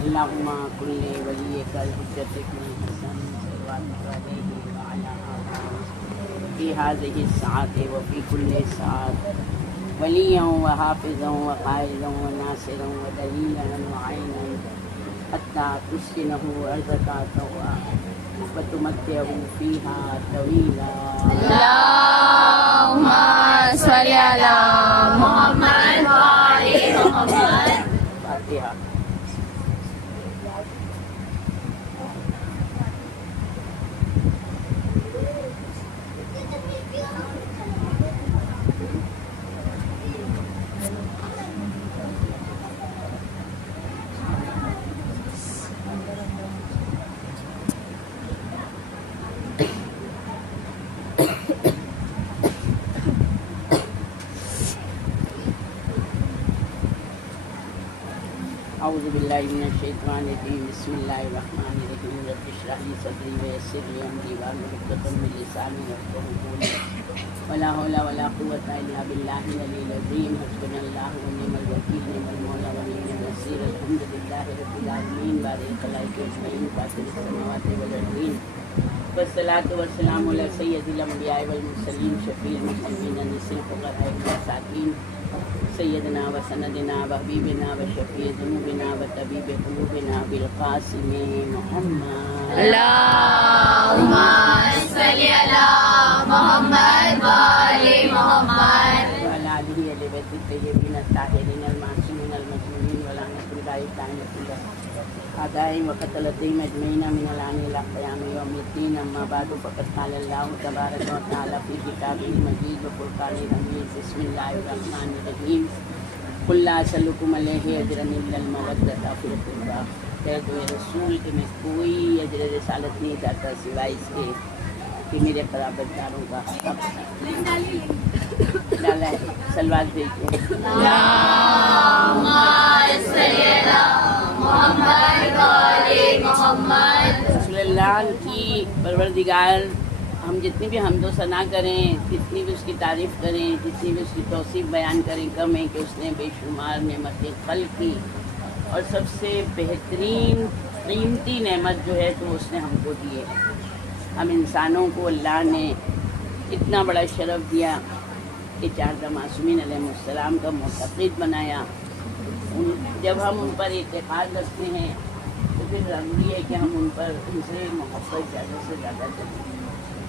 اللهم كل وليك الحجة بن الحسن صلواتك عليه وعلى آله في هذه الساعة وفي كل ساعة وليا وحافظا وقائدا وناصرا ودليلا وعينا حتى تسكنه أرضك طوعا وتمتعه فيها طويلا. اللهم صل على محمد وآل محمد. فاتحة. أعوذ بالله من الشيطان الرجيم. بسم الله الرحمن الرحيم. رب اشرح لي صدري ويسر لي أمري واحلل عقدة من لساني يفقهوا قولي ولا حول ولا قوة إلا بالله العلي العظيم. حسبنا الله ونعم الوكيل نعم المولى ونعم النصير. الحمد لله رب العالمين بارئ الخلائق أجمعين فاطر السماوات والأرضين والصلاة والسلام على سيد الأنبياء والمرسلين شفيع المسلمين نصير الفقراء والمساكين سيدنا وسندنا وحبيبنا وشفيع ذنوبنا وطبيب قلوبنا بالقاسم محمد. اللهم صل على محمد وآل محمد وعلى آله وصحبه الطيبين الطاهرين المعصومين المظلومين ولعنة الله تعالى أعدائهم وقتلتهم أجمعين من الآن إلى قيام يوم الدين. أما بعد فقد قال الله تبارك وتعالى في كتابه المجيد وفرقانه الحميد. بسم الله الرحمن الرحيم. قل لا أسألكم عليه أجرا إلا المودة في القربى. کہہ دو اے رسول کہ میں کوئی اجر رسالت نہیں چاہتا سوائے اس کے کہ میرے قرابت داروں کا حق ڈالا ہے. سلوات بھیجتے ہیں. اللهم صل على محمد وآل محمد. رسول اللہ کی پروردگار ہم جتنی بھی حمد و ثنا کریں، جتنی بھی اس کی تعریف کریں، جتنی بھی اس کی توصیف بیان کریں کم ہے کہ اس نے بے شمار نعمتیں خلق کی اور سب سے بہترین قیمتی نعمت جو ہے تو اس نے ہم کو دی ہے. ہم انسانوں کو اللہ نے اتنا بڑا شرف دیا کہ چار معصومین علیہ السلام کا معتقد بنایا. جب ہم ان پر اعتقاد رکھتے ہیں تو پھر ضروری ہے کہ ہم ان سے محبت زیادہ سے زیادہ کریں،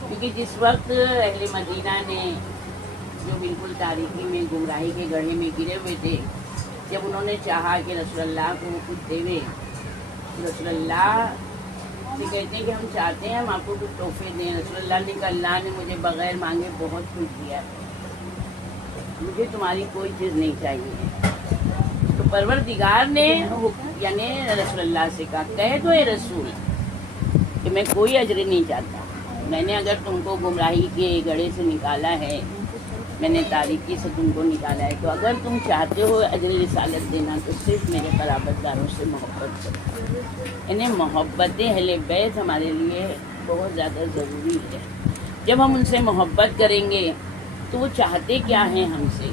کیونکہ جس وقت اہل مدینہ نے جو بالکل تاریکی میں گمراہی کے گڑھے میں گرے ہوئے تھے، جب انہوں نے چاہا کہ رسول اللہ کو کچھ دیوے، رسول اللہ سے کہتے ہیں کہ ہم چاہتے ہیں ہم آپ کو کچھ تحفے دیں. رسول اللہ نے کہا اللہ نے مجھے بغیر مانگے بہت کچھ دیا ہے، مجھے تمہاری کوئی چیز نہیں چاہیے. تو پروردگار نے یعنی رسول اللہ سے کہا کہہ دو اے رسول کہ میں کوئی اجر نہیں چاہتا. میں نے اگر تم کو گمراہی کے گڑھے سے نکالا ہے، میں نے تاریکی سے تم کو نکالا ہے، تو اگر تم چاہتے ہو اجر رسالت دینا تو صرف میرے قرابت داروں سے محبت کرو. یعنی محبت اہل بیت ہمارے لیے بہت زیادہ ضروری ہے. جب ہم ان سے محبت کریں گے تو وہ چاہتے کیا ہیں ہم سے،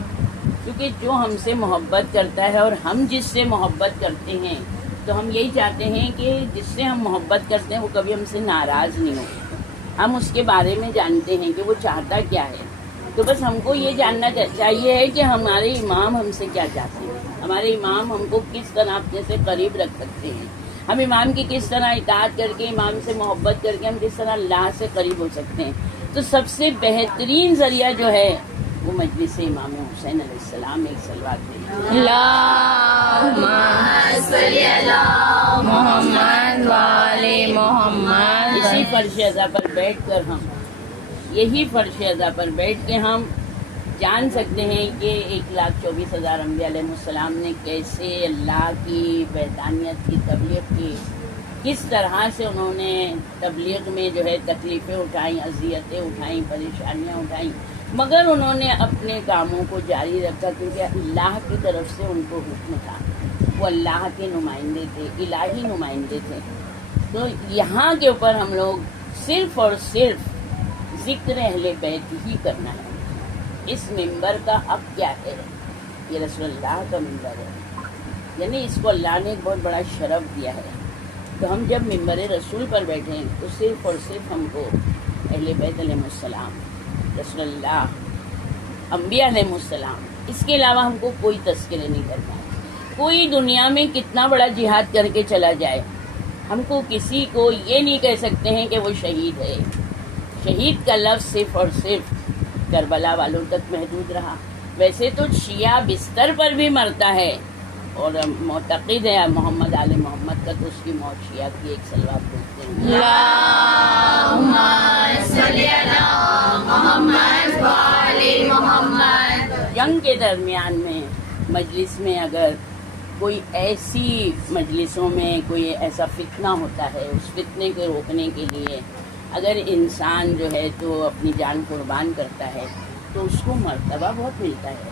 کیونکہ جو ہم سے محبت کرتا ہے اور ہم جس سے محبت کرتے ہیں تو ہم یہی چاہتے ہیں کہ جس سے ہم محبت کرتے ہیں وہ کبھی ہم سے ناراض نہیں ہو. ہم اس کے بارے میں جانتے ہیں کہ وہ چاہتا کیا ہے. تو بس ہم کو یہ جاننا چاہیے ہے کہ ہمارے امام ہم سے کیا چاہتے ہیں، ہمارے امام ہم کو کس طرح اپنے سے قریب رکھ سکتے ہیں، ہم امام کی کس طرح اطاعت کر کے امام سے محبت کر کے ہم کس طرح اللہ سے قریب ہو سکتے ہیں. تو سب سے بہترین ذریعہ جو ہے وہ مجلس امام حسین علیہ السلام ایک سلوات ہے. اللهم صل على محمد وآل محمد. اسی فرش اعضا پر بیٹھ کر ہم یہی فرش اعضا پر بیٹھ کے ہم جان سکتے ہیں کہ 1,24,000 انبیاء علیہ السلام نے کیسے اللہ کی وحدانیت کی تبلیغ کی، کس طرح سے انہوں نے تبلیغ میں جو ہے تکلیفیں اٹھائیں، اذیتیں اٹھائیں، پریشانیاں اٹھائیں، مگر انہوں نے اپنے کاموں کو جاری رکھا کیونکہ اللہ کی طرف سے ان کو حکم تھا. وہ اللہ کے نمائندے تھے، الہی نمائندے تھے. تو یہاں کے اوپر ہم لوگ صرف اور صرف ذکر اہل بیت ہی کرنا ہے. اس ممبر کا حق کیا ہے؟ یہ رسول اللہ کا ممبر ہے. یعنی اس کو اللہ نے ایک بہت بڑا شرف دیا ہے. تو ہم جب ممبر رسول پر بیٹھیں تو صرف اور صرف ہم کو اہل بیت علیہ السلام، رسول اللہ، انبیاء علیہ السلام، اس کے علاوہ ہم کو کوئی تذکرہ نہیں کرنا. کوئی دنیا میں کتنا بڑا جہاد کر کے چلا جائے، ہم کو کسی کو یہ نہیں کہہ سکتے ہیں کہ وہ شہید ہے. شہید کا لفظ صرف اور صرف کربلا والوں تک محدود رہا. ویسے تو شیعہ بستر پر بھی مرتا ہے اور معتقد ہے محمد آل محمد کا، تو اس کی موت شیعہ کی ایک صلوات بولتے ہیں. اللہم صلی علی محمد وآل محمد. جنگ کے درمیان میں مجلس میں اگر کوئی ایسی مجلسوں میں کوئی ایسا فتنہ ہوتا ہے، اس فتنے کو روکنے کے لیے اگر انسان جو ہے تو اپنی جان قربان کرتا ہے تو اس کو مرتبہ بہت ملتا ہے.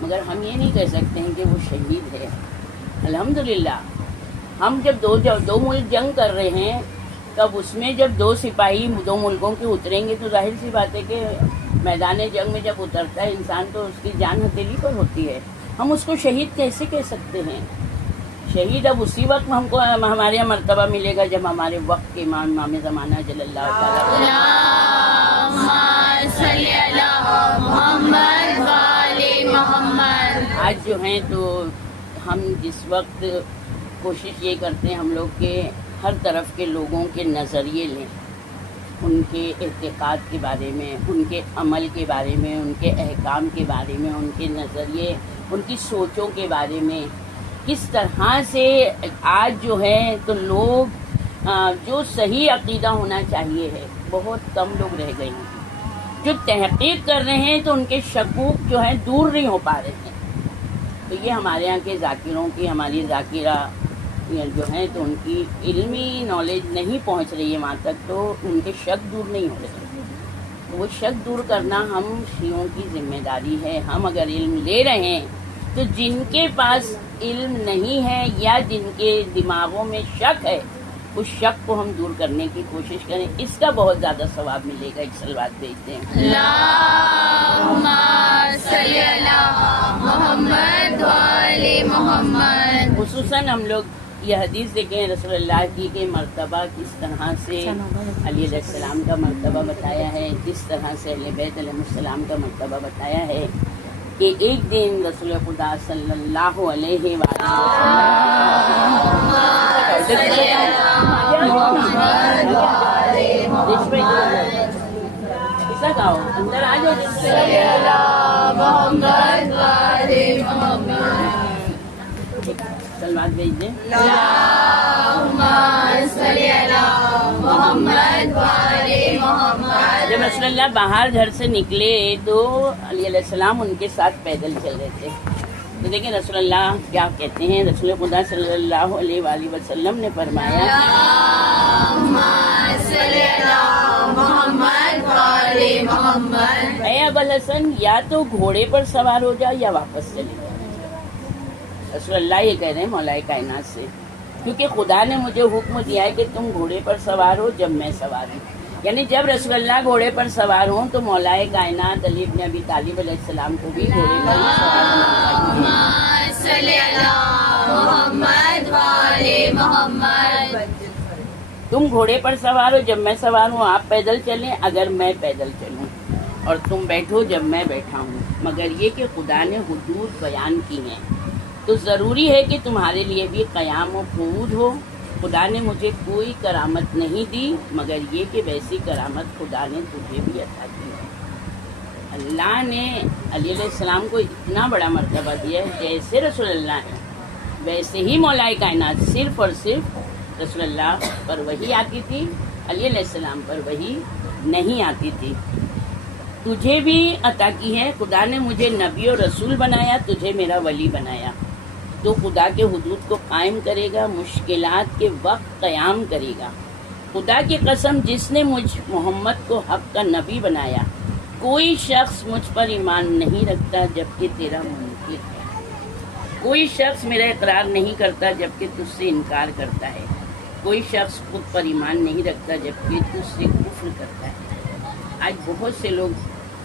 مگر ہم یہ نہیں کہہ سکتے ہیں کہ وہ شہید ہے. الحمدللہ ہم جب دو ملک جنگ کر رہے ہیں، تب اس میں جب دو سپاہی دو ملکوں کے اتریں گے تو ظاہر سی بات ہے کہ میدان جنگ میں جب اترتا ہے انسان تو اس کی جان ہتھیلی پر ہوتی ہے. ہم اس کو شہید کیسے کہہ سکتے ہیں؟ شہید اب اسی وقت ہم کو ہمارے یہاں مرتبہ ملے گا جب ہمارے وقت کے امام زمانہ جل اللہ تعالیٰ. اللہم صلی علی محمد وآل محمد. آج جو ہیں تو ہم جس وقت کوشش یہ کرتے ہیں ہم لوگ کہ ہر طرف کے لوگوں کے نظریے لیں، ان کے اعتقاد کے بارے میں، ان کے عمل کے بارے میں، ان کے احکام کے بارے میں، ان کے نظریے، ان کی سوچوں کے بارے میں. کس طرح سے آج جو ہے تو لوگ جو صحیح عقیدہ ہونا چاہیے ہے بہت کم لوگ رہ گئے ہیں. جو تحقیق کر رہے ہیں تو ان کے شکوک جو ہیں دور نہیں ہو پا رہے ہیں. تو یہ ہمارے یہاں کے ذاکروں کی، ہماری ذاکرہ جو ہیں تو ان کی علمی نالج نہیں پہنچ رہی ہے وہاں تک، تو ان کے شک دور نہیں ہو رہے. وہ شک دور کرنا ہم شیعوں کی ذمہ داری ہے. ہم اگر علم لے رہے ہیں تو جن کے پاس علم نہیں ہے یا جن کے دماغوں میں شک ہے اس شک کو ہم دور کرنے کی کوشش کریں. اس کا بہت زیادہ ثواب ملے گا. ایک صلوات بھیجتے ہیں. اللہم صلی علی محمد وآل محمد. خصوصاً ہم لوگ یہ حدیث دیکھیں رسول اللہ کی کہ مرتبہ کس طرح سے علی علیہ السلام کا مرتبہ بتایا ہے، کس طرح سے اہل بیت علیہ السلام کا مرتبہ بتایا ہے کہ ایک دن رسول خدا صلی اللہ علیہ وآلہ ایسا کہو اندر آ جاؤ. محمد وآل محمد. سلوات بھیج دیں. اللہم صلی علی محمد وآل محمد. جب رسول اللہ باہر گھر سے نکلے تو علی علیہ السلام ان کے ساتھ پیدل چل رہے تھے. تو دیکھیں رسول اللہ کیا کہتے ہیں. رسول خدا صلی اللہ علیہ وآلہ وسلم نے فرمایا اللہم صلی علی محمد وآل محمد. اے ابوالحسن یا تو گھوڑے پر سوار ہو جاؤ یا واپس چلے جاؤ. رسول اللہ یہ کہہ رہے ہیں مولا کائنات سے، کیونکہ خدا نے مجھے حکم دیا ہے کہ تم گھوڑے پر سوار ہو جب میں سوار ہوں. یعنی جب رسول اللہ گھوڑے پر سوار ہوں تو مولا کائنات علی بن ابی طالب علیہ السلام کو بھی گھوڑے پر ہی سوار ہونا چاہیے. صلی علی محمد وآل محمد. تم گھوڑے پر سوار ہو جب میں سوار ہوں. آپ پیدل چلیں اگر میں پیدل چلوں، اور تم بیٹھو جب میں بیٹھا ہوں. مگر یہ کہ خدا نے حدود بیان کی ہیں تو ضروری ہے کہ تمہارے لیے بھی قیام و قعود ہو. خدا نے مجھے کوئی کرامت نہیں دی مگر یہ کہ ویسی کرامت خدا نے تجھے بھی عطا کی ہے. اللہ نے علی علیہ السلام کو اتنا بڑا مرتبہ دیا ہے. جیسے رسول اللہ ہے ویسے ہی مولا کائنات صرف اور صرف رسول اللہ پر وحی آتی تھی، علی علیہ السلام پر وحی نہیں آتی تھی. تجھے بھی عطا کی ہے. خدا نے مجھے نبی و رسول بنایا، تجھے میرا ولی بنایا. تو خدا کے حدود کو قائم کرے گا، مشکلات کے وقت قیام کرے گا. خدا کی قسم جس نے مجھ محمد کو حق کا نبی بنایا، کوئی شخص مجھ پر ایمان نہیں رکھتا جبکہ تیرا منکر ہے. کوئی شخص میرا اقرار نہیں کرتا جبکہ تجھ سے انکار کرتا ہے. کوئی شخص خود پر ایمان نہیں رکھتا جبکہ تجھ سے کفر کرتا ہے. آج بہت سے لوگ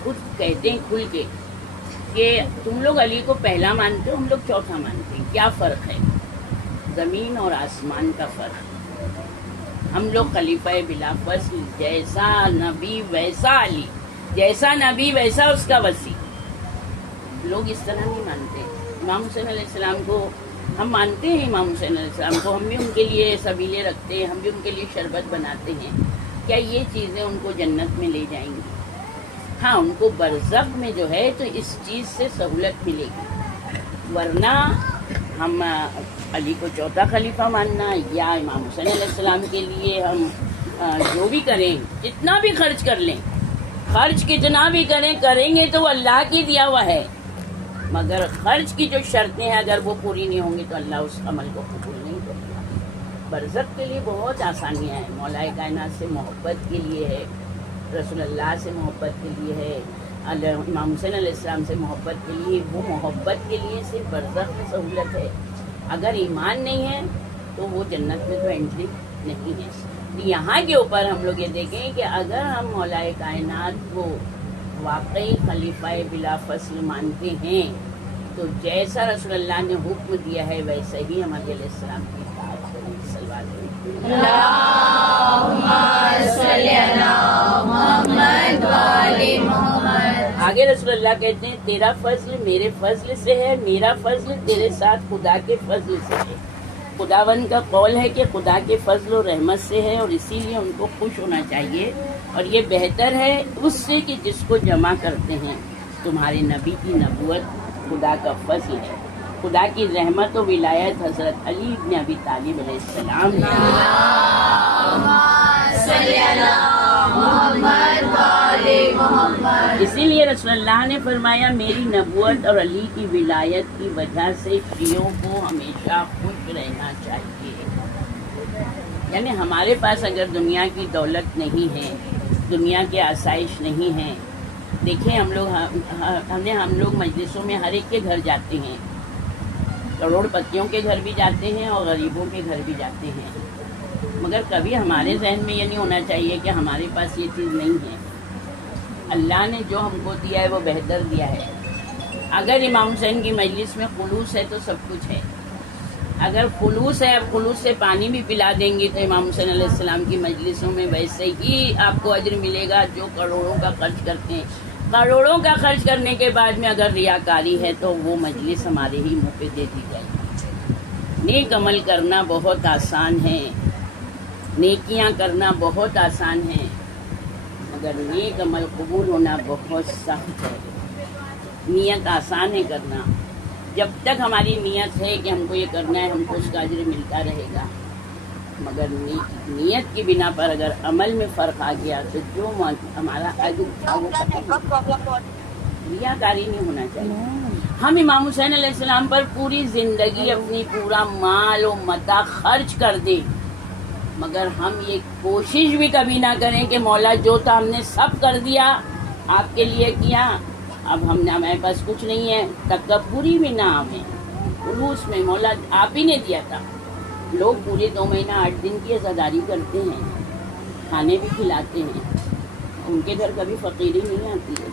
خود کہتے ہیں کھل کے کہ تم لوگ علی کو پہلا مانتے ہو، ہم لوگ چوتھا مانتے ہیں. کیا فرق ہے؟ زمین اور آسمان کا فرق. ہم لوگ خلیفہ بلا فصل، جیسا نبی ویسا علی، جیسا نبی ویسا اس کا وسیع. لوگ اس طرح نہیں مانتے. امام حسین علیہ السلام کو ہم مانتے ہیں، امام حسین علیہ السلام کو ہم بھی ان کے لیے سبیلے رکھتے ہیں، ہم بھی ان کے لیے شربت بناتے ہیں. کیا یہ چیزیں ان کو جنت میں لے جائیں گی؟ ہاں، ان کو برزخ میں جو ہے تو اس چیز سے سہولت ملے گی، ورنہ ہم علی کو چوتھا خلیفہ ماننا یا امام حسین علیہ السلام کے لیے ہم جو بھی کریں، جتنا بھی خرچ کر لیں، خرچ کتنا بھی کریں گے تو وہ اللہ کی دیا ہوا ہے، مگر خرچ کی جو شرطیں ہیں اگر وہ پوری نہیں ہوں گی تو اللہ اس عمل کو قبول نہیں کرے گا. برزخ کے لیے بہت آسانیاں ہیں. مولا کائنات سے محبت کے لیے ہے، رسول اللہ سے محبت کے لیے ہے، امام حسین علیہ السلام سے محبت کے لیے. وہ محبت کے لیے صرف برزخ میں سہولت ہے. اگر ایمان نہیں ہے تو وہ جنت میں تو انٹری نہیں ہے. یہاں کے اوپر ہم لوگ یہ دیکھیں کہ اگر ہم مولا کائنات کو واقعی خلیفہ بلا فصل مانتے ہیں تو جیسا رسول اللہ نے حکم دیا ہے ویسے ہی ہمارے علیہ السلام کی اطاعت کریں. صلوات اللہم صلی علی محمد وآل محمد. آگے رسول اللہ کہتے ہیں تیرا فضل میرے فضل سے ہے، میرا فضل تیرے ساتھ خدا کے فضل سے ہے. خداوند کا قول ہے کہ خدا کے فضل و رحمت سے ہے، اور اسی لیے ان کو خوش ہونا چاہیے. اور یہ بہتر ہے اس سے کہ جس کو جمع کرتے ہیں. تمہارے نبی کی نبوت خدا کا فضل ہے، خدا کی رحمت و ولایت حضرت علی ابن ابی طالب علیہ السلام. صلی علی محمد وآل محمد. اسی لیے رسول اللہ نے فرمایا میری نبوت اور علی کی ولایت کی وجہ سے شیعوں کو ہمیشہ خوش رہنا چاہیے. یعنی ہمارے پاس اگر دنیا کی دولت نہیں ہے، دنیا کے آسائش نہیں ہیں، دیکھیں ہم لوگ مجلسوں میں ہر ایک کے گھر جاتے ہیں، کروڑ پتیوں کے گھر بھی جاتے ہیں اور غریبوں کے گھر بھی جاتے ہیں، مگر کبھی ہمارے ذہن میں یہ نہیں ہونا چاہیے کہ ہمارے پاس یہ چیز نہیں ہے. اللہ نے جو ہم کو دیا ہے وہ بہتر دیا ہے. اگر امام حسین کی مجلس میں خلوص ہے تو سب کچھ ہے. اگر خلوص ہے، اب خلوص سے پانی بھی پلا دیں گے تو امام حسین علیہ السلام کی مجلسوں میں ویسے ہی آپ کو اجر ملے گا جو کروڑوں کا خرچ کرتے ہیں. کروڑوں کا خرچ کرنے کے بعد میں اگر ریاکاری ہے تو وہ مجلس ہمارے ہی منہ پہ دے دی جائے گی. نیک عمل کرنا بہت آسان ہے، نیکیاں کرنا بہت آسان ہے، مگر نیک عمل قبول ہونا بہت سخت ہے. نیت آسان ہے کرنا، جب تک ہماری نیت ہے کہ ہم کو یہ کرنا ہے ہم کو اس کا اجر ملتا رہے گا، مگر نیت کی بنا پر اگر عمل میں فرق آ گیا تو جو ہمارا اجر تھا وہ ختم. ریاکاری نہیں ہونا چاہیے. ہم امام حسین علیہ السلام پر پوری زندگی اپنی پورا مال و متاع خرچ کر دیں، مگر ہم یہ کوشش بھی کبھی نہ کریں کہ مولا جو تھا ہم نے سب کر دیا، آپ کے لیے کیا، اب ہمارے پاس کچھ نہیں ہے. تکبری بھی نہ آئے. خلوص میں مولا آپ ہی نے دیا تھا. لوگ پورے 2 مہینہ 8 دن کی عزاداری کرتے ہیں، کھانے بھی کھلاتے ہیں، ان کے گھر کبھی فقیری نہیں آتی ہے.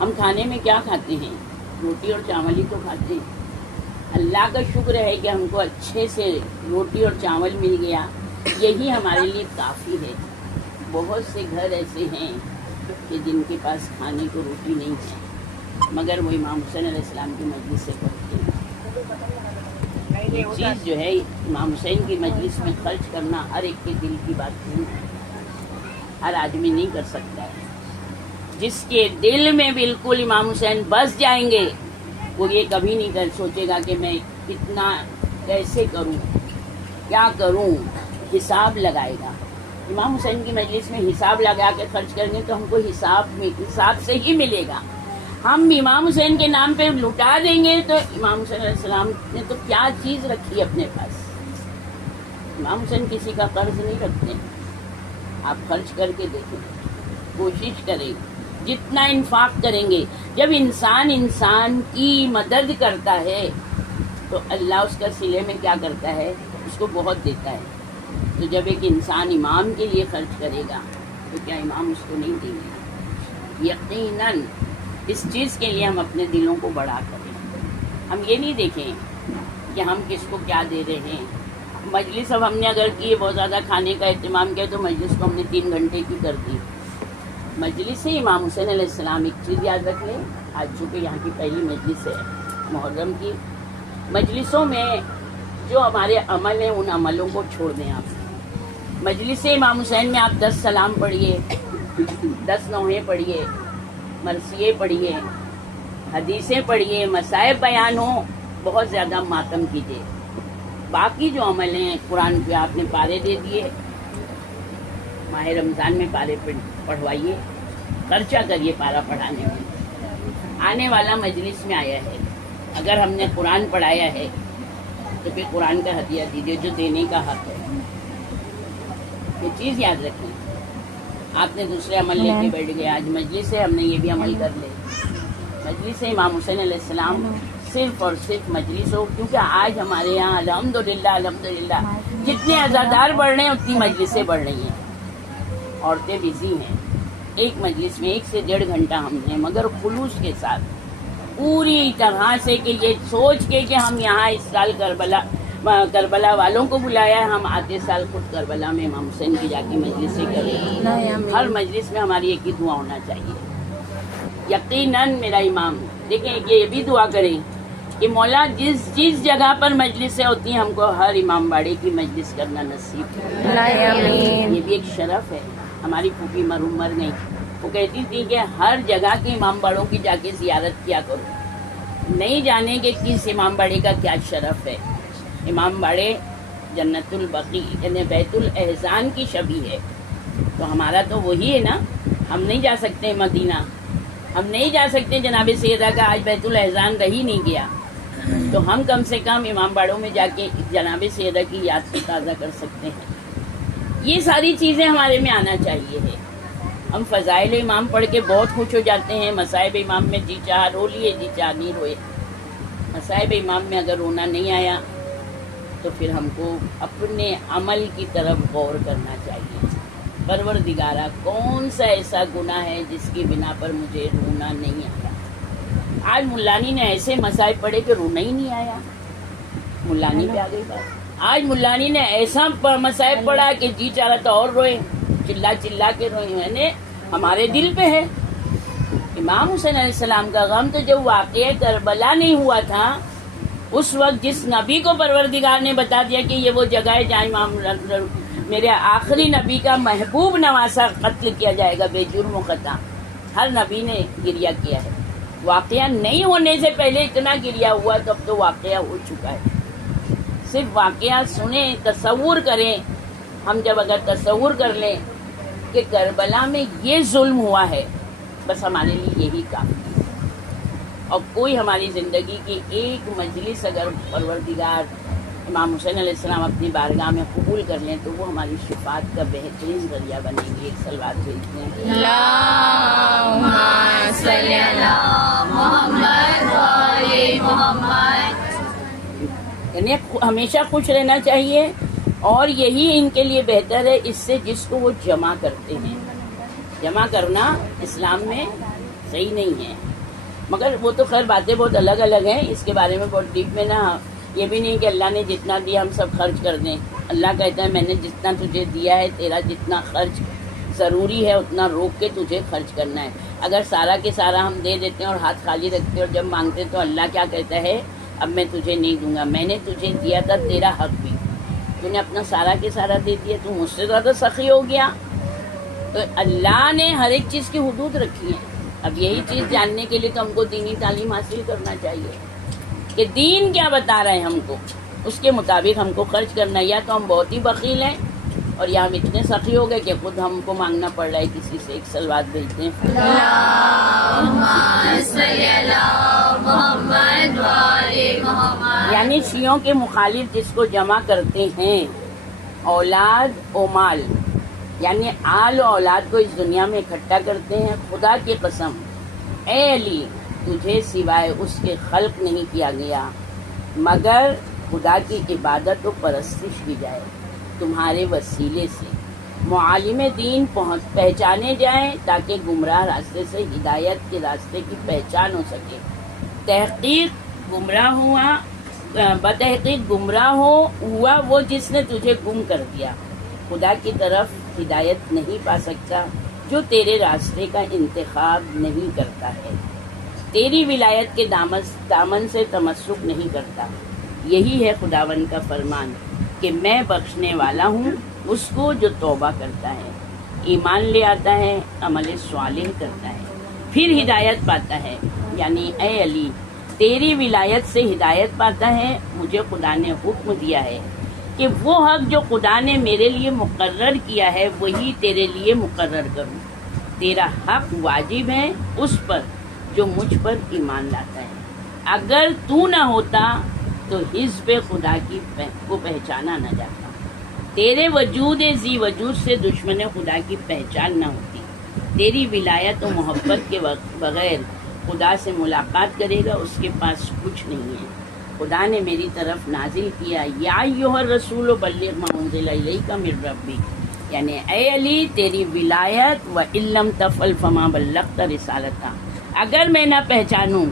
ہم کھانے میں کیا کھاتے ہیں؟ روٹی اور چاول ہی تو کھاتے ہیں. اللہ کا شکر ہے کہ ہم کو اچھے سے روٹی اور چاول مل گیا، یہی ہمارے لیے کافی ہے. بہت سے گھر ایسے ہیں کہ جن کے پاس کھانے کو روٹی نہیں ہے، مگر وہ امام حسین علیہ السلام کی مجلس سے پڑھتے ہیں. یہ چیز جو ہے امام حسین کی مجلس میں خرچ کرنا ہر ایک کے دل کی بات نہیں ہے، ہر آدمی نہیں کر سکتا ہے. جس کے دل میں بالکل امام حسین بس جائیں گے وہ یہ کبھی نہیں سوچے گا کہ میں کتنا کیسے کروں، کیا کروں، حساب لگائے گا. امام حسین کی مجلس میں حساب لگا کے خرچ کریں گے تو ہم کو حساب سے ہی ملے گا. ہم امام حسین کے نام پہ لٹا دیں گے تو امام حسین علیہ السلام نے تو کیا چیز رکھی اپنے پاس. امام حسین کسی کا قرض نہیں رکھتے. آپ خرچ کر کے دیکھیں، کوشش کریں، جتنا انفاق کریں گے. جب انسان کی مدد کرتا ہے تو اللہ اس کا صلے میں کیا کرتا ہے، اس کو بہت دیتا ہے. تو جب ایک انسان امام کے لیے خرچ کرے گا تو کیا امام اس کو نہیں دیں گے؟ یقیناً اس چیز کے لیے ہم اپنے دلوں کو بڑا کریں. ہم یہ نہیں دیکھیں کہ ہم کس کو کیا دے رہے ہیں. مجلس اب ہم نے اگر کی بہت زیادہ کھانے کا اہتمام کیا تو مجلس کو ہم نے 3 گھنٹے کی کر دی. مجلس سے امام حسین علیہ السلام ایک چیز یاد رکھ لیں. آج چونکہ یہاں کی پہلی مجلس ہے محرم کی، مجلسوں میں جو ہمارے عمل ہیں ان عملوں کو چھوڑ دیں. آپ مجلس امام حسین میں آپ 10 سلام پڑھیے، 10 نوحے پڑھیے، مرثیے پڑھیے، حدیثیں پڑھیے، مصائب بیان ہوں، بہت زیادہ ماتم کیجیے. باقی جو عمل ہیں قرآن پہ آپ نے پارے دے دیے، ماہ رمضان میں پارے پڑھوائیے، خرچہ کریے پارا پڑھانے میں. آنے والا مجلس میں آیا ہے، اگر ہم نے قرآن پڑھایا ہے تو پھر قرآن کا ہدیہ دیجیے جو دینے کا حق ہے. یہ چیز یاد رکھیں. آپ نے دوسرے عمل لے کے بیٹھ گئے، آج مجلس ہے ہم نے یہ بھی عمل کر لے. مجلس امام حسین علیہ السلام صرف اور صرف مجلس ہو، کیونکہ آج ہمارے یہاں الحمدللہ جتنے عزادار بڑھ رہے ہیں اتنی مجلسیں بڑھ رہی ہیں. عورتیں بزی ہیں. ایک مجلس میں 1 سے 1.5 گھنٹہ ہم نے مگر خلوص کے ساتھ پوری طرح سے کہ یہ سوچ کے کہ ہم یہاں اس سال کربلا والوں کو بلایا ہے، ہم آتے سال خود کربلا میں امام حسین کی جا کے مجلسیں کریں. ہر مجلس میں ہماری ایک ہی دعا ہونا چاہیے. یقیناً میرا امام دیکھیں یہ بھی دعا کریں کہ مولا جس جگہ پر مجلسیں ہوتی ہیں ہم کو ہر امام باڑے کی مجلس کرنا نصیب کرے. یہ بھی ایک شرف ہے. ہماری پھوپھی مر گئی، وہ کہتی تھی کہ ہر جگہ کے امام باڑوں کی جا کے زیارت کیا کرو. نہیں جانے کہ کس امام باڑے کا کیا شرف ہے. امام باڑے جنت البقیع یعنی بیت الاحزان کی شبیہ ہے. تو ہمارا تو وہی ہے نا. ہم نہیں جا سکتے مدینہ، ہم نہیں جا سکتے جناب سیدہ کا آج بیت الاحزان رہی نہیں گیا، تو ہم کم سے کم امام باڑوں میں جا کے جناب سیدہ کی یاد کو تازہ کر سکتے ہیں. یہ ساری چیزیں ہمارے میں آنا چاہیے ہے. ہم فضائل امام پڑھ کے بہت خوش ہو جاتے ہیں. مصائب امام میں جی چاہ رو لیے، جی چاہ نہیں روئے. مصائب امام میں اگر رونا نہیں آیا تو پھر ہم کو اپنے عمل کی طرف غور کرنا چاہیے. پروردگارہ کون سا ایسا گناہ ہے جس کی بنا پر مجھے رونا نہیں آیا. آج ملانی نے ایسے مصائب پڑھے کہ رونا ہی نہیں آیا. ملانی پہ آ گئی بات. آج ملانی نے ایسا مصائب پڑھا کہ جی چاہ رہا تو اور روئے، چلا کے روئے. یعنی ہمارے دل پہ ہے. امام حسین علیہ السلام کا غم تو جب واقعہ کربلا نہیں ہوا تھا اس وقت جس نبی کو پروردگار نے بتا دیا کہ یہ وہ جگہ ہے جہاں امام میرے آخری نبی کا محبوب نواسا قتل کیا جائے گا بے جرم و خطا، ہر نبی نے گریہ کیا ہے. واقعہ نہیں ہونے سے پہلے اتنا گریہ ہوا تو اب تو واقعہ ہو چکا ہے. صرف واقعہ سنیں، تصور کریں. ہم جب اگر تصور کر لیں کہ کربلا میں یہ ظلم ہوا ہے بس ہمارے لیے یہی کافی ہے. اور کوئی ہماری زندگی کی ایک مجلس اگر پروردگار امام حسین علیہ السلام اپنی بارگاہ میں قبول کر لیں تو وہ ہماری شفاعت کا بہترین ذریعہ بنے گی. ایک صلوات بھیجتے ہیں. اللہم صلی علی محمد و آل محمد. یعنی ہمیشہ خوش رہنا چاہیے اور یہی ان کے لیے بہتر ہے اس سے جس کو وہ جمع کرتے ہیں. جمع کرنا اسلام میں صحیح نہیں ہے، مگر وہ تو خیر باتیں بہت الگ الگ ہیں. اس کے بارے میں بہت ڈیپ میں نہ یہ بھی نہیں کہ اللہ نے جتنا دیا ہم سب خرچ کر دیں. اللہ کہتا ہے میں نے جتنا تجھے دیا ہے تیرا جتنا خرچ ضروری ہے اتنا روک کے تجھے خرچ کرنا ہے. اگر سارا کے سارا ہم دے دیتے ہیں اور ہاتھ خالی رکھتے ہیں اور جب مانگتے تو اللہ کیا کہتا ہے اب میں تجھے نہیں دوں گا. میں نے تجھے دیا تھا تیرا حق بھی، تو نے اپنا سارا کے سارا دے دیا، تو مجھ سے زیادہ سخی ہو گیا. تو اللہ نے ہر ایک چیز کی حدود رکھی ہے. اب یہی چیز جاننے کے لیے تو ہم کو دینی تعلیم حاصل کرنا چاہیے کہ دین کیا بتا رہے ہیں ہم کو، اس کے مطابق ہم کو خرچ کرنا. یا تو ہم بہت ہی بخیل ہیں اور یا ہم اتنے سخی ہو گئے کہ خود ہم کو مانگنا پڑ رہا ہے کسی سے. ایک صلوات بھیجتے ہیں. اللہم صلی علی محمد و آل محمد. یعنی شیعوں کے مخالف جس کو جمع کرتے ہیں اولاد و مال، یعنی آل و اولاد کو اس دنیا میں اکٹھا کرتے ہیں. خدا کی قسم اے علی تجھے سوائے اس کے خلق نہیں کیا گیا مگر خدا کی عبادت و پرستش کی جائے تمہارے وسیلے سے. معالم دین پہچانے جائیں تاکہ گمراہ راستے سے ہدایت کے راستے کی پہچان ہو سکے. تحقیق گمراہ ہوا بتحقیق گمراہ ہوا وہ جس نے تجھے گم کر دیا. خدا کی طرف ہدایت نہیں پا سکتا جو تیرے راستے کا انتخاب نہیں کرتا ہے، تیری ولایت کے دامن سے تمسک نہیں کرتا. یہی ہے خداوند کا فرمان کہ میں بخشنے والا ہوں اس کو جو توبہ کرتا ہے، ایمان لے آتا ہے، عمل صالح کرتا ہے، پھر ہدایت پاتا ہے. یعنی اے علی تیری ولایت سے ہدایت پاتا ہے. مجھے خدا نے حکم دیا ہے کہ وہ حق جو خدا نے میرے لیے مقرر کیا ہے وہی تیرے لیے مقرر کروں. تیرا حق واجب ہے اس پر جو مجھ پر ایمان لاتا ہے. اگر تو نہ ہوتا تو حزب خدا کو پہچانا نہ جاتا. تیرے وجود ذی وجود سے دشمن خدا کی پہچان نہ ہوتی. تیری ولایت و محبت کے بغیر خدا سے ملاقات کرے گا اس کے پاس کچھ نہیں ہے. خدا نے میری طرف نازل کیا یا ایھا الرسول بلغ ما انزل الیک من ربک، یعنی اے علی تیری ولایت و ان لم تفعل فما بلغت رسالتہ. اگر میں نہ پہچانوں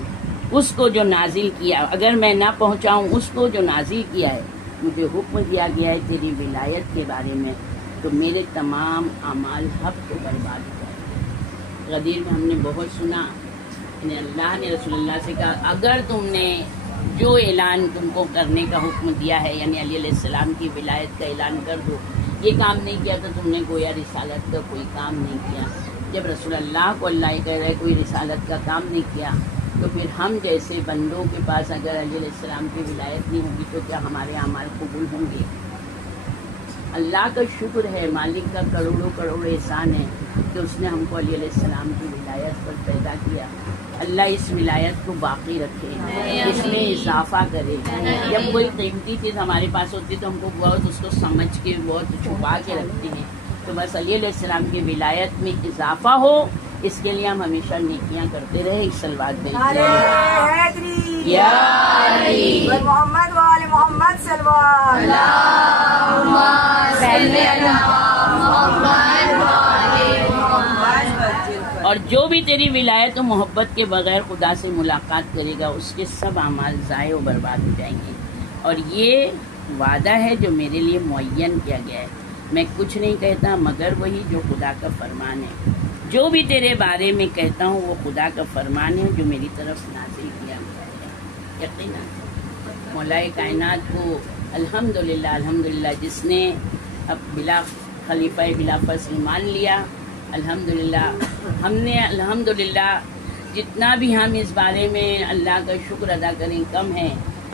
اس کو جو نازل کیا، اگر میں نہ پہنچاؤں اس کو جو نازل کیا ہے، مجھے حکم دیا گیا ہے تیری ولایت کے بارے میں، تو میرے تمام اعمال حق کو برباد ہو جائیں. غدیر میں ہم نے بہت سنا، یعنی اللہ نے رسول اللہ سے کہا اگر تم نے جو اعلان تم کو کرنے کا حکم دیا ہے، یعنی علی علیہ السلام کی ولایت کا اعلان کر دو، یہ کام نہیں کیا تو تم نے گویا رسالت کا کوئی کام نہیں کیا. جب رسول اللہ کو اللہ کہہ رہے کوئی رسالت کا کام نہیں کیا، تو پھر ہم جیسے بندوں کے پاس اگر علی علیہ السلام کی ولایت نہیں ہوگی تو کیا ہمارے اعمال قبول ہوں گے؟ اللہ کا شکر ہے، مالک کا کروڑوں کروڑ احسان ہے کہ اس نے ہم کو علی علیہ السلام کی ولایت پر پیدا کیا. اللہ اس ولایت کو باقی رکھے، اس میں اضافہ کرے. جب کوئی قیمتی چیز ہمارے پاس ہوتی تو ہم کو بہت اس کو سمجھ کے بہت چھپا کے رکھتے ہیں. تو بس علی علیہ السلام کی ولایت میں اضافہ ہو، اس کے لیے ہم ہمیشہ نیکیاں کرتے رہے. ایک صلوات بھیجتے ہیں یا علی محمد وآل محمد صلوات اللہم صلی علی محمد وآل محمد. اور جو بھی تیری ولایت و محبت کے بغیر خدا سے ملاقات کرے گا اس کے سب اعمال ضائع و برباد ہو جائیں گے. اور یہ وعدہ ہے جو میرے لیے معین کیا گیا ہے. میں کچھ نہیں کہتا مگر وہی جو خدا کا فرمان ہے. جو بھی تیرے بارے میں کہتا ہوں وہ خدا کا فرمان ہے جو میری طرف نازل کیا گیا ہے. یقیناً مولا کائنات کو الحمدللہ جس نے اب بلا خلیفہ بلا فصل مان لیا، الحمدللہ ہم نے الحمدللہ جتنا بھی ہم اس بارے میں اللہ کا شکر ادا کریں کم ہے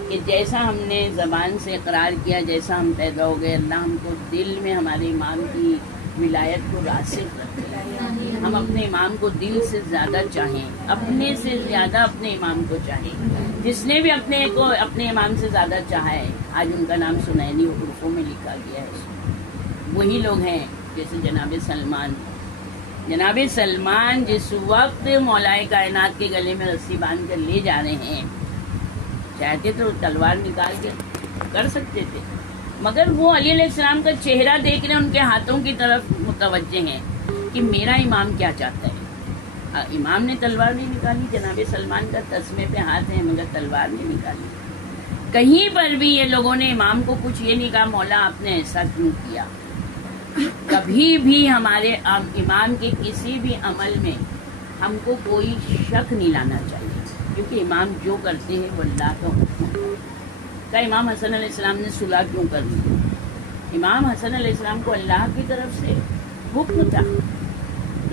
کہ جیسا ہم نے زبان سے اقرار کیا، جیسا ہم پیدا ہو گئے، اللہ ہم کو دل میں ہمارے امام کی ولایت کو راسخ رکھے. ہم اپنے امام کو دل سے زیادہ چاہیں، اپنے سے زیادہ اپنے امام کو چاہیں. جس نے بھی اپنے کو اپنے امام سے زیادہ چاہا ہے آج ان کا نام سنینی حروفوں میں لکھا گیا ہے. وہی لوگ ہیں جیسے جناب سلمان جس وقت مولائے کائنات کے گلے میں رسی باندھ کر لے جا رہے ہیں، چاہتے تو تلوار نکال کے کر سکتے تھے، مگر وہ علی علیہ السلام کا چہرہ دیکھ رہے ان کے ہاتھوں کی طرف متوجہ ہیں کہ میرا امام کیا چاہتا ہے. امام نے تلوار نہیں نکالی، جناب سلمان کا تسمے پہ ہاتھ ہے مگر تلوار نہیں نکالی. کہیں پر بھی یہ لوگوں نے امام کو کچھ یہ نہیں کہا مولا آپ نے ایسا کیوں کیا. کبھی بھی ہمارے امام کے کسی بھی عمل میں ہم کو کوئی شک نہیں لانا چاہیے، کیونکہ امام جو کرتے ہیں وہ اللہ کا حکم ہے. امام حسن علیہ السلام نے صلح کیوں کر لی؟ امام حسن علیہ السلام کو اللہ کی طرف سے حکم تھا.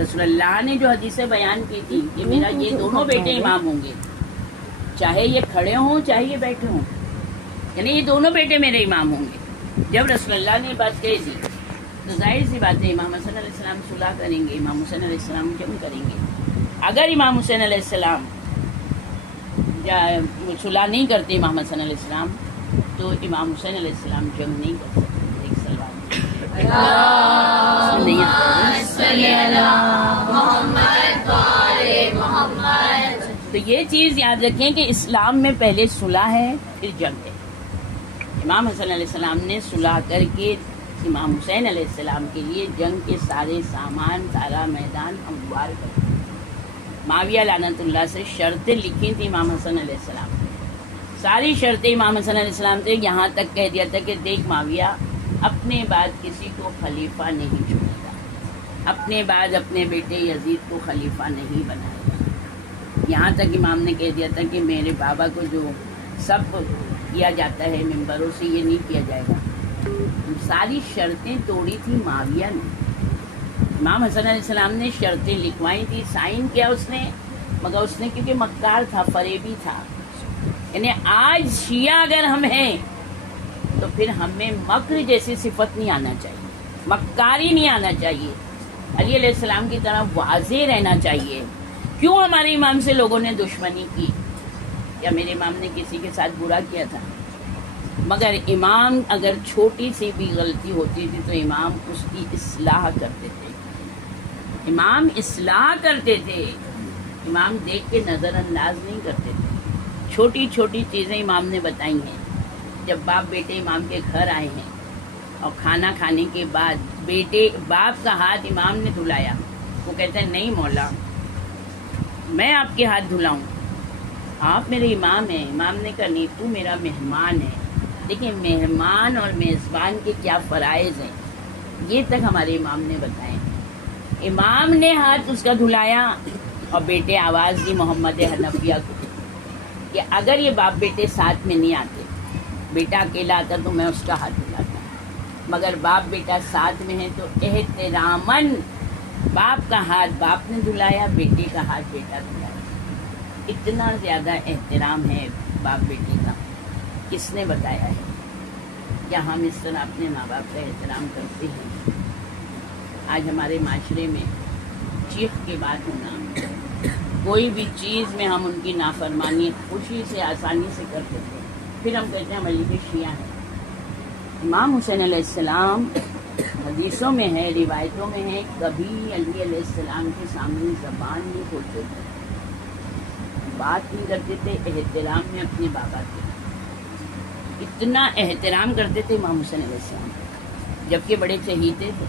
رسول اللہ نے جو حدیثیں بیان کی تھی کہ میرا یہ دونوں بیٹے امام ہوں گے، چاہے یہ کھڑے ہوں چاہے یہ بیٹھے ہوں، یعنی یہ دونوں بیٹے میرے امام ہوں گے. جب رسول اللہ نے بات کہی تھی تو ظاہر سی بات ہے امام حسن علیہ السلام صلح کریں گے، امام حسین علیہ السلام جنگ کریں گے. اگر امام حسین علیہ السلام صلح نہیں کرتے امام حسن علیہ السلام تو امام حسین علیہ السلام جنگ نہیں کر سکتے. ایک سلوات تو یہ چیز یاد رکھیں کہ اسلام میں پہلے صلح ہے پھر جنگ ہے. امام حسن علیہ السلام نے صلح کر کے امام حسین علیہ السلام کے لیے جنگ کے سارے سامان، سارا میدان ہموار کر دیا۔ معاویہ لعنت اللہ سے شرطیں لکھی تھی امام حسن علیہ السلام نے، ساری شرطیں امام حسن علیہ السلام سے، یہاں تک کہہ دیا تھا کہ دیکھ معاویہ، اپنے بعد کسی کو خلیفہ نہیں چھوڑے گا، اپنے بعد اپنے بیٹے یزید کو خلیفہ نہیں بنائے گا۔ یہاں تک امام نے کہہ دیا تھا کہ میرے بابا کو جو سب کیا جاتا ہے ممبروں سے، یہ نہیں کیا جائے گا۔ ساری شرطیں توڑی تھی معاویہ نے، امام حسن علیہ السلام نے شرطیں لکھوائی تھی، سائن کیا اس نے، مگر اس نے کیونکہ مکار تھا، فریبی تھا، یعنی آج شیعہ اگر ہم ہیں تو پھر ہمیں مکر جیسی صفت نہیں آنا چاہیے، مکاری نہیں آنا چاہیے، علی علیہ السلام کی طرح واضح رہنا چاہیے۔ کیوں ہمارے امام سے لوگوں نے دشمنی کی؟ یا میرے امام نے کسی کے ساتھ برا کیا تھا؟ مگر امام اگر چھوٹی سی بھی غلطی ہوتی تھی تو امام اس کی اصلاح کرتے تھے، امام اصلاح کرتے تھے، امام دیکھ کے نظر انداز نہیں کرتے تھے۔ چھوٹی چھوٹی چیزیں امام نے بتائی ہیں۔ جب باپ بیٹے امام کے گھر آئے ہیں اور کھانا کھانے کے بعد باپ کا ہاتھ امام نے دھلایا، وہ کہتے ہیں نہیں مولا میں آپ کے ہاتھ دھلاؤں، آپ میرے امام ہیں۔ امام نے کہا نہیں، تو میرا مہمان ہے۔ دیکھیں مہمان اور میزبان کے کیا فرائض ہیں، یہ تک ہمارے امام نے بتائے۔ امام نے ہاتھ اس کا دھلایا اور بیٹے آواز دی محمد حنفیہ کو کہ اگر یہ باپ بیٹے ساتھ میں نہیں آتے، بیٹا اکیلا آتا تو میں اس کا ہاتھ دھلاتا، مگر باپ بیٹا ساتھ میں ہے تو احتراماً باپ کا ہاتھ باپ نے دھلایا، بیٹے کا ہاتھ بیٹا دھلایا۔ اتنا زیادہ احترام ہے باپ بیٹے کا، کس نے بتایا ہے؟ کیا ہم اس طرح اپنے ماں باپ کا احترام کرتے ہیں؟ آج ہمارے معاشرے میں چیخ کے بات ہونا، کوئی بھی چیز میں ہم ان کی نافرمانی خوشی سے آسانی سے کرتے تھے، پھر ہم کہتے ہیں ہم علی کے شیعہ ہیں۔ امام حسین علیہ السلام حدیثوں میں ہے، روایتوں میں ہے، کبھی علی علیہ السلام کے سامنے زبان نہیں کھولتے تھے، بات نہیں کرتے تھے، احترام میں اپنے بابا کے اتنا احترام کرتے تھے امام حسین علیہ السلام، جبکہ بڑے چہیتے تھے،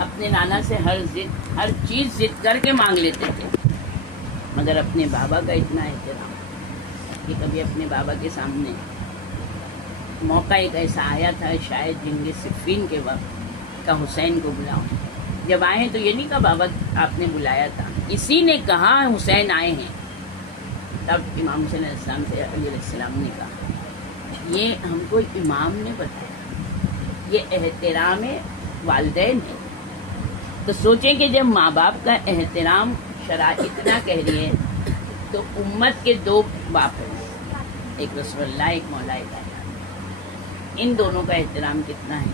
اپنے نانا سے ہر چیز ضد کر کے مانگ لیتے تھے، مگر اپنے بابا کا اتنا احترام کہ کبھی اپنے بابا کے سامنے موقع ایک ایسا آیا تھا، شاید جنگ صفین کے وقت کا حسین کو بلاؤں، جب آئے تو یہ نہیں کہا بابا آپ نے بلایا تھا، اسی نے کہا حسین آئے ہیں، تب امام حسین علیہ السلام سے علی علیہ السلام نے کہا۔ یہ ہم کو امام نے بتایا، یہ احترام والدین ہے۔ تو سوچیں کہ جب ماں باپ کا احترام شرع اتنا کہہ رہی ہے تو امت کے دو باپ ہیں، ایک رسول اللہ، ایک مولا کائنات، ان دونوں کا احترام کتنا ہے؟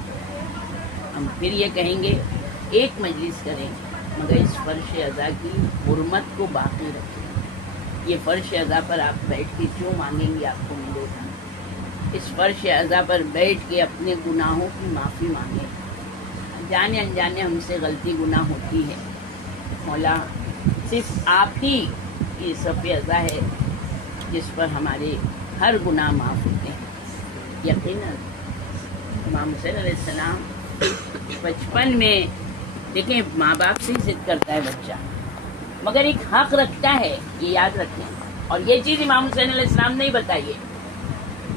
ہم پھر یہ کہیں گے ایک مجلس کریں مگر اس فرش ازا کی حرمت کو باقی رکھیں۔ یہ فرش ازا پر آپ بیٹھ کے کیوں مانگیں گے آپ کو ملے گا؟ اس فرش ازا پر بیٹھ کے اپنے گناہوں کی معافی مانگیں، جانے انجانے ہم سے غلطی گناہ ہوتی ہے، مولا صرف آپ ہی کی صف ازا ہے جس پر ہمارے ہر گناہ معاف ہوتے ہیں۔ یقیناً امام حسین علیہ السلام بچپن میں، دیکھیں ماں باپ سے ہی ضد کرتا ہے بچہ، مگر ایک حق رکھتا ہے، یہ یاد رکھیں، اور یہ چیز امام حسین علیہ السلام نے ہی بتائی ہے۔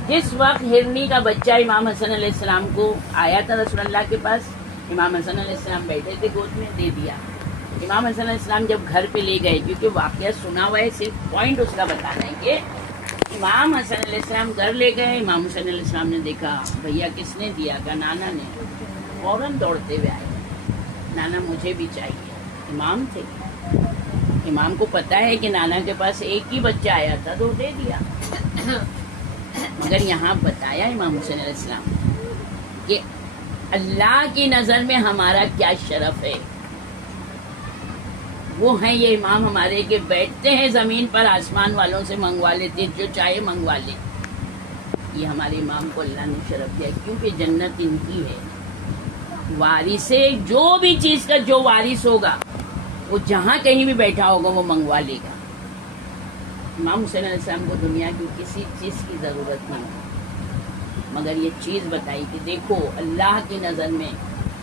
جس وقت ہرنی کا بچہ امام حسن علیہ السلام کو آیا تھا رسول اللہ کے پاس، امام حسن علیہ السلام بیٹھے تھے، گود میں دے دیا۔ امام حسن علیہ السلام جب گھر پہ لے گئے، کیونکہ واقعہ سنا ہوا ہے، صرف پوائنٹ اس کا بتانا ہے کہ امام حسن علیہ السلام گھر لے گئے، امام حسین علیہ السلام نے دیکھا بھیا کس نے دیا، کہا نانا نے، فوراً دوڑتے ہوئے آئے، نانا مجھے بھی چاہیے۔ امام تھے، امام کو پتا ہے کہ نانا کے پاس ایک ہی بچہ آیا تھا تو دے دیا، مگر یہاں بتایا امام حسین علیہ السلام کہ اللہ کی نظر میں ہمارا کیا شرف ہے۔ وہ ہیں یہ امام ہمارے کہ بیٹھتے ہیں زمین پر، آسمان والوں سے منگوا لیتے جو چاہے منگوا لے۔ یہ ہمارے امام کو اللہ نے شرف دیا کیونکہ جنت ان کی ہے۔ وارث جو بھی چیز کا جو وارث ہوگا وہ جہاں کہیں بھی بیٹھا ہوگا وہ منگوا لے گا۔ امام حسین علیہ السلام کو دنیا کی کسی چیز کی ضرورت نہیں، مگر یہ چیز بتائی کہ دیکھو اللہ کی نظر میں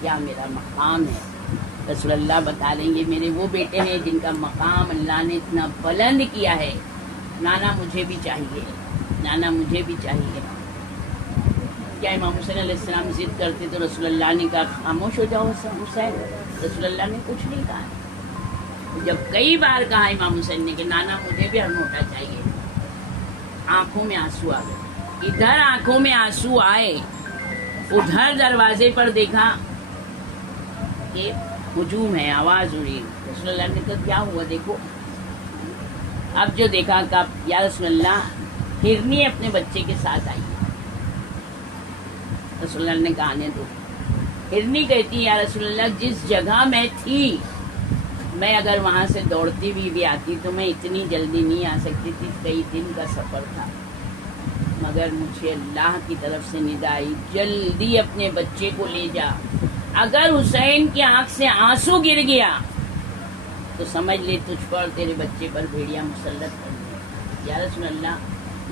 کیا میرا مقام ہے. رسول اللہ بتا لیں گے میرے وہ بیٹے ہیں جن کا مقام اللہ نے اتنا بلند کیا ہے. نانا مجھے بھی چاہیے، نانا مجھے بھی چاہیے. کیا امام حسین علیہ السلام ضد کرتے تو رسول اللہ نے کہا خاموش ہو جاؤ حسین. رسول اللہ نے کچھ نہیں کہا. جب کئی بار کہا امام حسین نے کہ نانا مجھے بھی ہرموٹا چاہیے، آنکھوں میں آنسو آ گئے. ادھر آنکھوں میں آنسو آئے، ادھر دروازے پر دیکھا کہ ہجوم ہے، آواز ہو رہی. رسول اللہ نے کہا کیا ہوا دیکھو. اب جو دیکھا کہ یا رسول اللہ ہرنی اپنے بچے کے ساتھ آئی. رسول اللہ نے کہا آنے دو. ہرنی کہتی یا رسول اللہ جس جگہ میں تھی میں اگر وہاں سے دوڑتی بھی آتی تو میں اتنی جلدی نہیں آ سکتی تھی، کئی دن کا سفر تھا. مگر مجھے اللہ کی طرف سے ندا آئی جلدی اپنے بچے کو لے جا. اگر حسین کی آنکھ سے آنسو گر گیا تو سمجھ لے تجھ پر تیرے بچے پر بھیڑیا مسلط کر دیا. یا رسول اللہ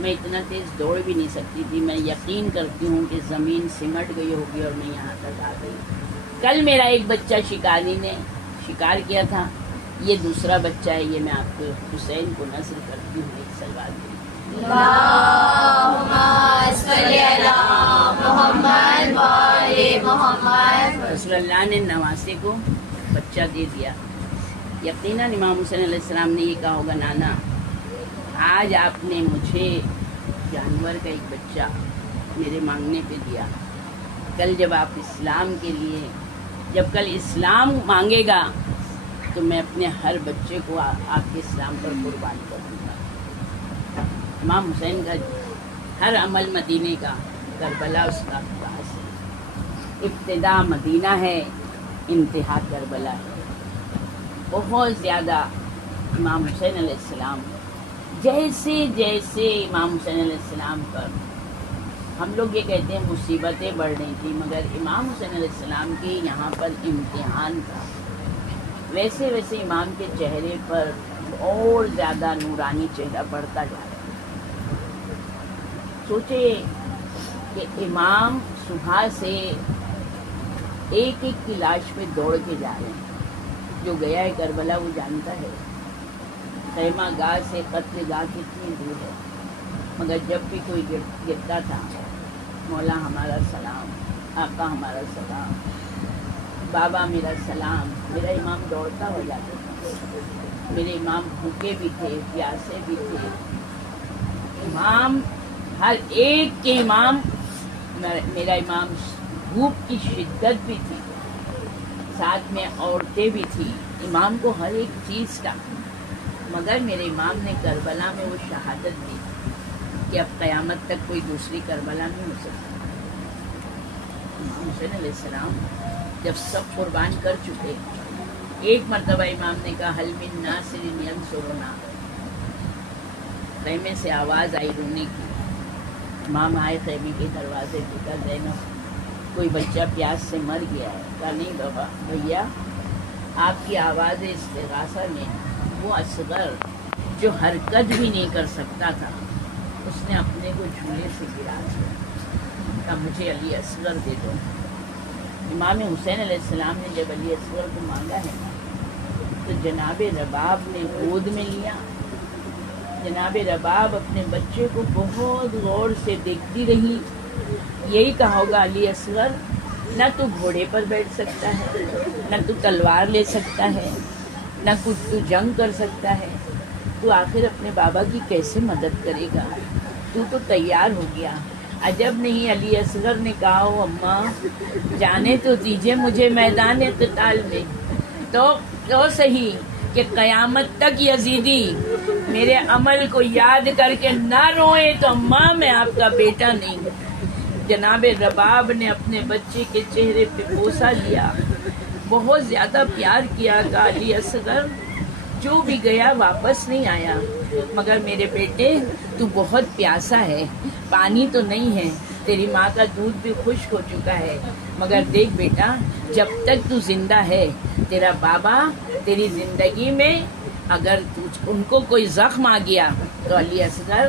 میں اتنا تیز دوڑ بھی نہیں سکتی تھی، میں یقین کرتی ہوں کہ زمین سمٹ گئی ہوگی اور میں یہاں تک آ گئی. کل میرا ایک بچہ شکاری نے شکار کیا تھا، یہ دوسرا بچہ ہے. یہ میں آپ کو حسین کو نذر کرتی ہوں ایک سلوات کے لیے. اللہم صلی علی محمد و آل محمد. رسول اللہ نے نواسے کو بچہ دے دیا. یقیناً امام حسین علیہ السلام نے یہ کہا ہوگا نانا آج آپ نے مجھے جانور کا ایک بچہ میرے مانگنے پہ دیا. کل جب آپ اسلام کے لیے جب کل اسلام مانگے گا تو میں اپنے ہر بچے کو آپ کے اسلام پر قربان کر دوں گا. امام حسین کا ہر عمل مدینے کا، کربلا اس کا پاس ہے. ابتدا مدینہ ہے، انتہا کربلا ہے. بہت زیادہ امام حسین علیہ السلام جیسے جیسے امام حسین علیہ السلام پر ہم لوگ یہ کہتے ہیں مصیبتیں بڑھ رہی تھیں، مگر امام حسین علیہ السلام کے یہاں پر امتحان تھا. ویسے ویسے امام کے چہرے پر اور زیادہ نورانی چہرہ بڑھتا جا رہا ہے. سوچے کہ امام صبح سے ایک ایک کی لاش پہ دوڑ کے جا رہے ہیں. جو گیا ہے کربلا وہ جانتا ہے خیمہ گاہ سے قتل گاہ کتنی دور ہے. مگر جب بھی کوئی گرتا تھا مولا ہمارا سلام، آقا ہمارا سلام، بابا میرا سلام. میرا امام دوڑتا ہو جاتا تھا. میرے امام بھوکے بھی تھے، پیاسے بھی تھے. امام ہر ایک کے امام، میرا امام بھوک کی شدت بھی تھی، ساتھ میں عورتیں بھی تھی. امام کو ہر ایک چیز کا. مگر میرے امام نے کربلا میں وہ شہادت دی کہ اب قیامت تک کوئی دوسری کربلا نہیں ہو سکتی. امام حسین علیہ السلام جب سب قربان کر چکے، ایک مرتبہ امام نے کہا حل من ناصر ینصرنا. خیمے سے آواز آئی رونے کی. امام آئے خیمے کے دروازے پہ. کہا زینب کوئی بچہ پیاس سے مر گیا ہے. کہا نہیں بابا بھیا، آپ کی آواز استغاثہ نے وہ اصغر جو حرکت بھی نہیں کر سکتا تھا اس نے اپنے کو جھولے سے گرا دیا. کہا مجھے علی اصغر دے دو. امام حسین علیہ السلام نے جب علی اصغر کو مانگا ہے تو جناب رباب نے گود میں لیا. جناب رباب اپنے بچے کو بہت غور سے دیکھتی رہی. یہی کہا ہوگا علی اصغر نہ تو گھوڑے پر بیٹھ سکتا ہے، نہ تو تلوار لے سکتا ہے، نہ کچھ تو جنگ کر سکتا ہے. تو آخر اپنے بابا کی کیسے مدد کرے گا؟ تو تیار ہو گیا. عجب نہیں علی اصغر نے کہا ہو اماں جانے تو دیجیے مجھے میدان قتال میں، تو صحیح کہ قیامت تک یزیدی میرے عمل کو یاد کر کے نہ روئے تو اماں میں آپ کا بیٹا نہیں. جناب رباب نے اپنے بچے کے چہرے پہ بوسہ لیا، بہت زیادہ پیار کیا. کہ علی اصغر جو بھی گیا واپس نہیں آیا، مگر میرے بیٹے تو بہت پیاسا ہے، پانی تو نہیں ہے، تیری ماں کا دودھ بھی خشک ہو چکا ہے. مگر دیکھ بیٹا جب تک تو زندہ ہے تیرا بابا تیری زندگی میں اگر ان کو کوئی زخم آ گیا تو علی اصغر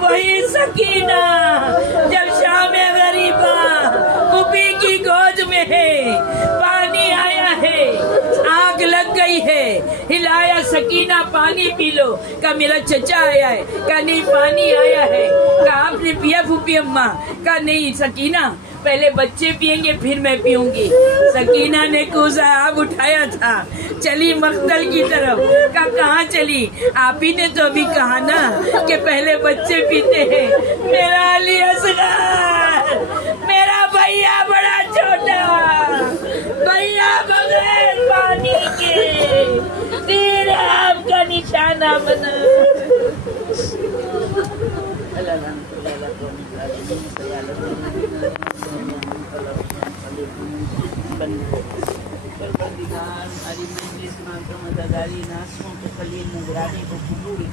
وہی سکینہ جب شام غریبہ پھوپھی کی گود میں ہے، پانی آیا ہے، آگ لگ گئی ہے، ہلایا سکینہ پانی پی لو، کہا میرا چچا آیا ہے، کہا نہیں پانی آیا ہے، کہا آپ نے پیا پھوپھی اماں، کہا نہیں سکینہ پہلے بچے پیئیں گے پھر میں پیوں گی۔ سکینہ نے کوزہ آب اٹھایا تھا، چلی مقتل کی طرف، کہا کہاں چلی؟ آپ ہی نے تو ابھی کہا نا کہ پہلے بچے پیتے ہیں۔ میرا علی اصغر، میرا بھیا بڑا چھوٹا، بھیا بغیر پانی کے تیرے آپ کا نشانہ بنا۔ پروردگار ہماری مجلس ماتم عزاداری ناسوں کے خلیل نگرانی کو قبول